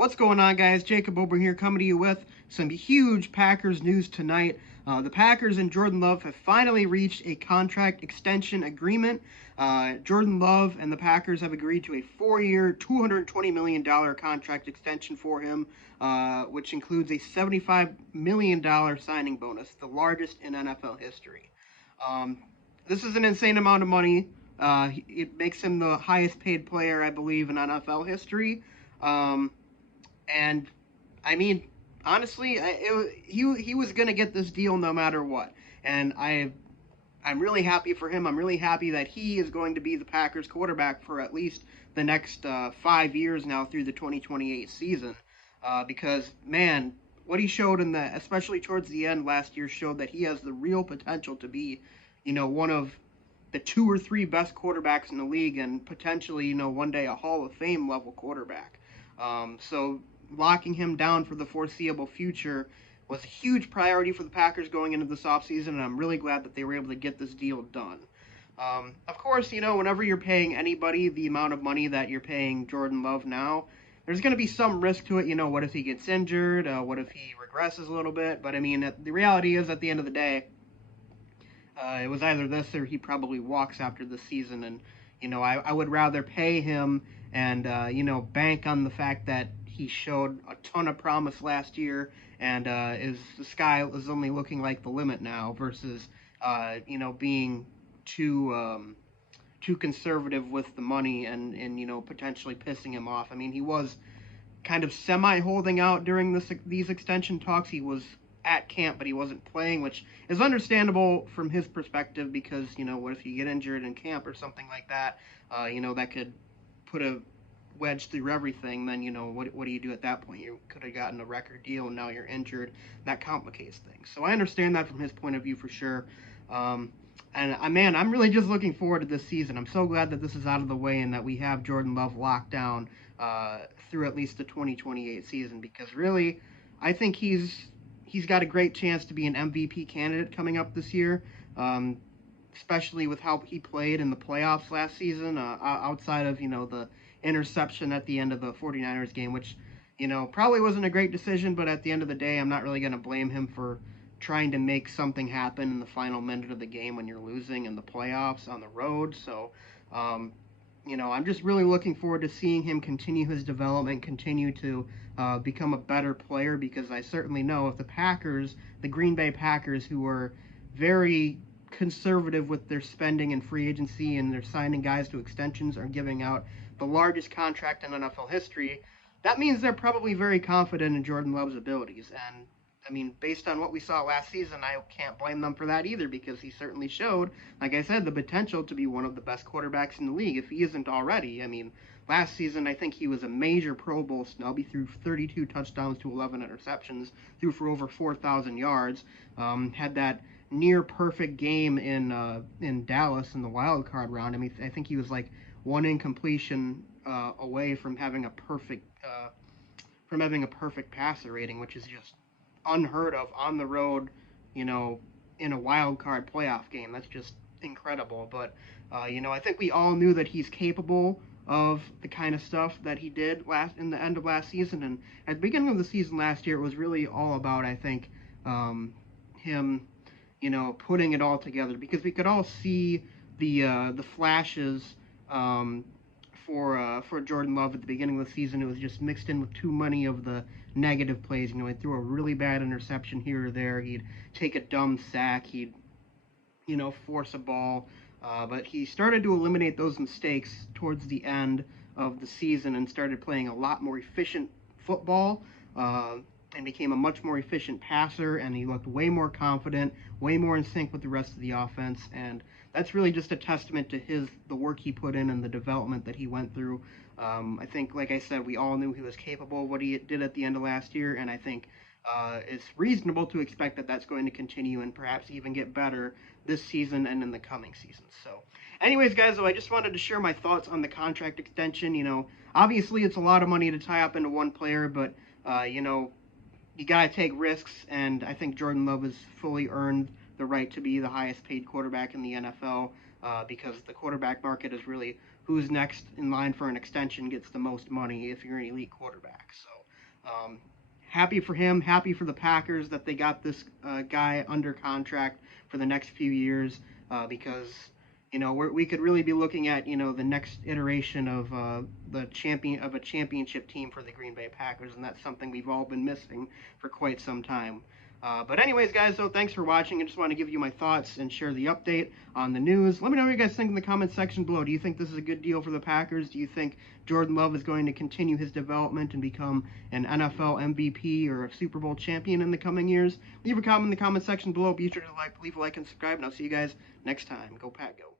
What's going on, guys? Jacob Ober here, coming to you with some huge Packers news tonight. The Packers and Jordan Love have finally reached a contract extension agreement. Jordan Love and the Packers have agreed to a 4-year, $220 million contract extension for him, which includes a $75 million signing bonus, the largest in NFL history. Um, this is an insane amount of money. It makes him the highest paid player, I believe, in NFL history. Um, and I mean, honestly, he was gonna get this deal no matter what, and I'm really happy for him. I'm really happy that he is going to be the Packers quarterback for at least the next 5 years now through the 2028 season, because man, what he showed especially towards the end last year showed that he has the real potential to be, one of the two or three best quarterbacks in the league and potentially, one day a Hall of Fame level quarterback. So locking him down for the foreseeable future was a huge priority for the Packers going into this offseason, and I'm really glad that they were able to get this deal done. Of course, whenever you're paying anybody the amount of money that you're paying Jordan Love now, there's going to be some risk to it. What if he gets injured? What if he regresses a little bit? But I mean, the reality is, at the end of the day, it was either this or he probably walks after the season. And, I would rather pay him and, bank on the fact that he showed a ton of promise last year and the sky is only looking like the limit now versus, being too conservative with the money and potentially pissing him off. I mean, he was kind of semi holding out during these extension talks. He was at camp, but he wasn't playing, which is understandable from his perspective because what if you get injured in camp or something like that? That could put a wedge through everything. Then what do you do at that point? You could have gotten a record deal, and now you're injured. That complicates things. So I understand that from his point of view for sure. And I'm really just looking forward to this season. I'm so glad that this is out of the way and that we have Jordan Love locked down through at least the 2028 season because really, I think he's got a great chance to be an MVP candidate coming up this year, especially with how he played in the playoffs last season, outside of, the interception at the end of the 49ers game, which, probably wasn't a great decision, but at the end of the day, I'm not really going to blame him for trying to make something happen in the final minute of the game when you're losing in the playoffs on the road. So, I'm just really looking forward to seeing him continue his development, continue to become a better player because I certainly know if the Green Bay Packers, who are very conservative with their spending and free agency and they're signing guys to extensions, are giving out the largest contract in NFL history, that means they're probably very confident in Jordan Love's abilities. And I mean, based on what we saw last season, I can't blame them for that either because he certainly showed, like I said, the potential to be one of the best quarterbacks in the league if he isn't already. I mean, last season, I think he was a major Pro Bowl snub. He threw 32 touchdowns to 11 interceptions, threw for over 4,000 yards, had that near perfect game in Dallas in the wild card round. I mean, I think he was like one incompletion away from having a perfect passer rating, which is just unheard of on the road, you know, in a wild card playoff game. That's just incredible. But I think we all knew that he's capable of the kind of stuff that he did last in the end of last season. And at the beginning of the season last year, it was really all about, I think, him, putting it all together because we could all see the flashes for Jordan Love at the beginning of the season. It was just mixed in with too many of the negative plays. He threw a really bad interception here or there. He'd take a dumb sack. He'd force a ball. But he started to eliminate those mistakes towards the end of the season and started playing a lot more efficient football and became a much more efficient passer. And he looked way more confident, way more in sync with the rest of the offense. And that's really just a testament to the work he put in and the development that he went through. I think, like I said, we all knew he was capable of what he did at the end of last year, and I think it's reasonable to expect that that's going to continue and perhaps even get better this season and in the coming seasons. So, anyways, guys, so I just wanted to share my thoughts on the contract extension. Obviously it's a lot of money to tie up into one player, but you got to take risks, and I think Jordan Love has fully earned the right to be the highest paid quarterback in the NFL because the quarterback market is really who's next in line for an extension gets the most money if you're an elite quarterback. So happy for him, happy for the Packers that they got this guy under contract for the next few years because we could really be looking at the next iteration of a championship team for the Green Bay Packers, and that's something we've all been missing for quite some time. But anyways, guys, so thanks for watching. I just want to give you my thoughts and share the update on the news. Let me know what you guys think in the comment section below. Do you think this is a good deal for the Packers? Do you think Jordan Love is going to continue his development and become an NFL MVP or a Super Bowl champion in the coming years? Leave a comment in the comment section below. Be sure to leave a like and subscribe, and I'll see you guys next time. Go Pack, go.